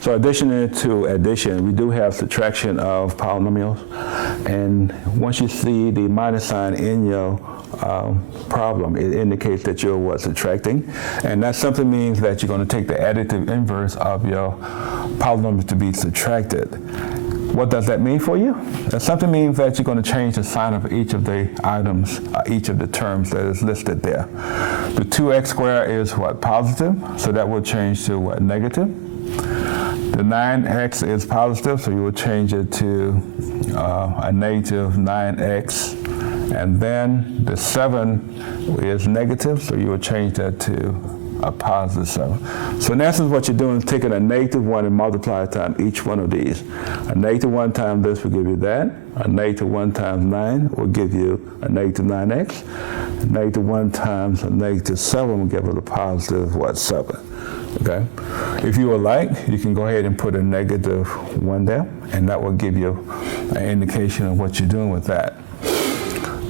So addition to addition, we do have subtraction of polynomials. And once you see the minus sign in your problem, it indicates that you're subtracting. And that simply means that you're going to take the additive inverse of your polynomial to be subtracted. What does that mean for you? That simply means that you're going to change the sign of each of the items, each of the terms that is listed there. The 2x squared is positive, so that will change to negative. The 9x is positive, so you will change it to a negative 9x. And then the 7 is negative, so you will change that to a positive 7. So in essence, what you're doing is taking a negative 1 and multiply times each one of these. A negative 1 times this will give you that. A negative 1 times 9 will give you a negative 9x. A negative 1 times a negative 7 will give us a positive 7. Okay? If you would like, you can go ahead and put a negative 1 there, and that will give you an indication of what you're doing with that.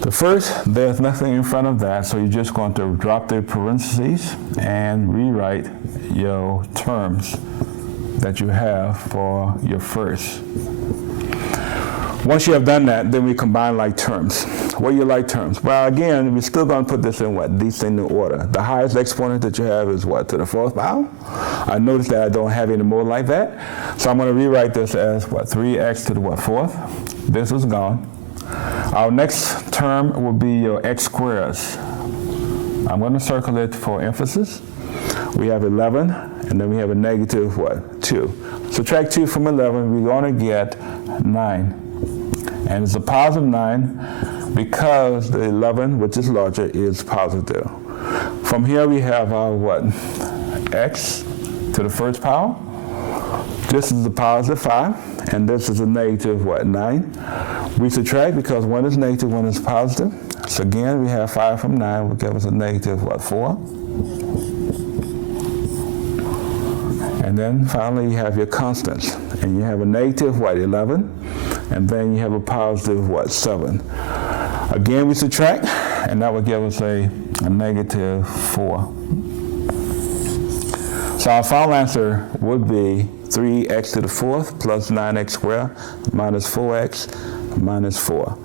The first, there's nothing in front of that, so you're just going to drop the parentheses and rewrite your terms that you have for your first. Once you have done that, then we combine like terms. What are your like terms? Well, again, we're still going to put this in descending order. The highest exponent that you have is to the 4th power. I notice that I don't have any more like that, so I'm going to rewrite this as 3x to the 4th. This is gone. Our next term will be your x squares. I'm going to circle it for emphasis. We have 11, and then we have a negative 2. Subtract 2 from 11, we're going to get 9. And it's a positive 9 because the 11, which is larger, is positive. From here we have our x to the 1st power. This is a positive 5, and this is a negative 9. We subtract because 1 is negative, 1 is positive. So again, we have 5 from 9 will give us a negative 4. And then finally you have your constants, and you have a negative 11, and then you have a positive 7. Again, we subtract, and that will give us a negative 4. So our final answer would be 3x to the 4th plus 9x squared minus 4x minus 4.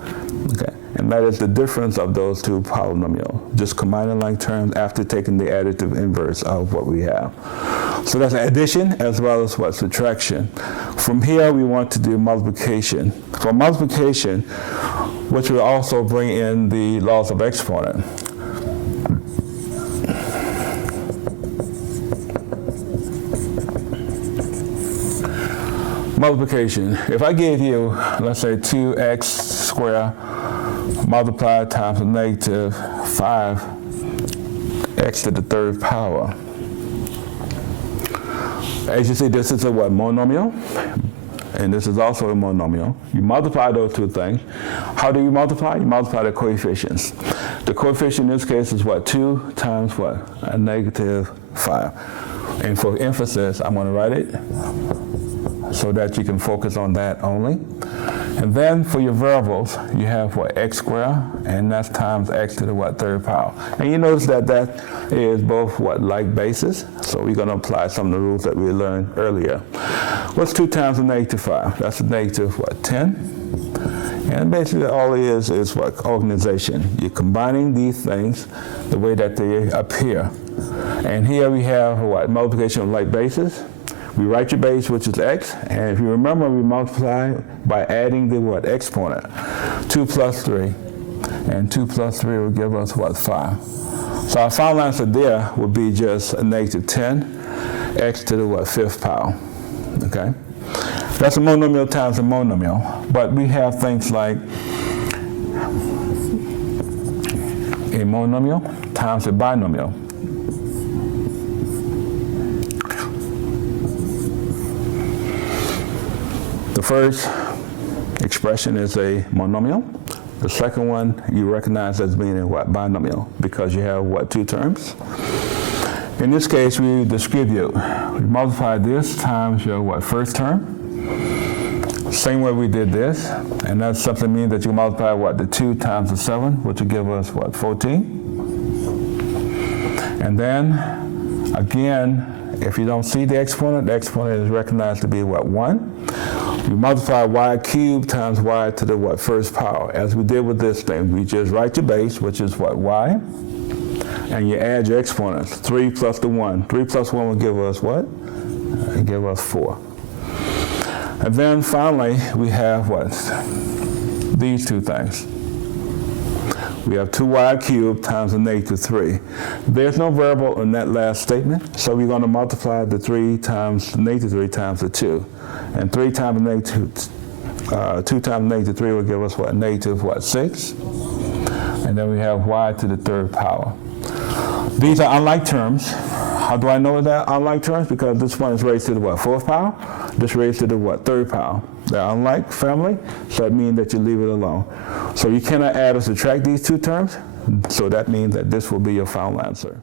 Okay, and that is the difference of those two polynomials, just combining like terms after taking the additive inverse of what we have. So that's addition as well as subtraction. From here, we want to do multiplication. For multiplication, which will also bring in the laws of exponent. Multiplication. If I gave you, let's say, 2x squared multiplied times a negative 5x to the 3rd power. As you see, this is a monomial, and this is also a monomial. You multiply those two things. How do you multiply? You multiply the coefficients. The coefficient in this case is 2 times a negative 5. And for emphasis, I'm going to write it so that you can focus on that only. And then for your variables, you have x squared, and that's times x to the 3rd power. And you notice that that is both like bases, so we're going to apply some of the rules that we learned earlier. What's 2 times a negative 5? That's a negative 10. And basically all it is organization. You're combining these things the way that they appear. And here we have multiplication of like bases. We write your base, which is x, and if you remember, we multiply by adding the exponent. 2 plus 3, and 2 plus 3 will give us 5. So our final answer there would be just a negative 10, x to the 5th power, okay? That's a monomial times a monomial, but we have things like a monomial times a binomial. The first expression is a monomial. The second one you recognize as being a binomial because you have two terms. In this case, we distribute. We multiply this times your first term. Same way we did this, and that simply means that you multiply the 2 times the 7, which will give us 14. And then again, If you don't see the exponent is recognized to be what, 1. You multiply y cubed times y to the what, first power. As we did with this thing, we just write your base, which is what, y, and you add your exponents, 3 plus the 1. 3 plus 1 will give us what? It'll give us 4. And then finally, we have what? These two things. We have 2y cubed times a negative 3. There's no variable in that last statement, so we're going to multiply the 3 times negative 3 times the 2. And 3 times negative 2 times negative 3 will give us what? Negative what? 6. And then we have y to the third power. These are unlike terms. How do I know that unlike terms? Because this one is raised to the what? Fourth power. This raised to the what? Third power. They're unlike family, so that means that you leave it alone. So you cannot add or subtract these two terms, so that means that this will be your final answer.